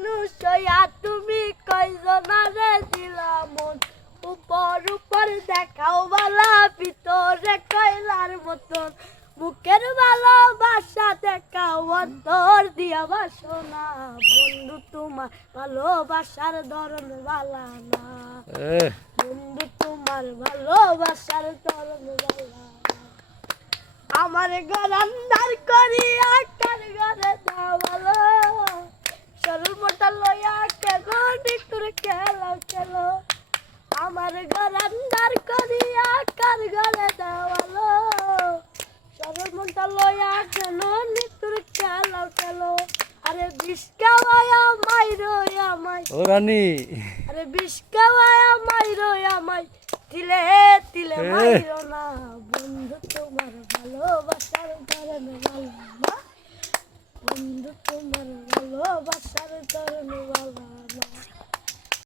মানুষ হইয়া তুমি কয়জনারে দিলা মন উপর উপর দেখাও বালা ভিতরে কয়লার মতন বুকের ভালোবাসা দেখাও অন্তর দিয়া বাসনা বন্ধু তোমার ভালোবাসার ধরন বালা না বন্ধু তোমার ভালোবাসার ধরন বালা আমার ঘর আন্ধার করিয়া কার ঘরে দাওয়ালো সরল মোটা লইয়া কেন নিতুর খেলো খেলো আমার ঘর আন্ধার করিয়া কার ঘরে দাওয়ালো সরল মোটা লইয়া কেন নিতুর খেলো খেলো আরে বিষ খাওয়ায়া মাইরো আমায় ও রানী আরে বিষ খাওয়ায়া মাইরো আমায় তিলে তিলে মাইরো না বন্ধু তোমার ভালোবাসার ধরন ভালো না বন্ধু তোমার ভালোবাসার ধরন ভালো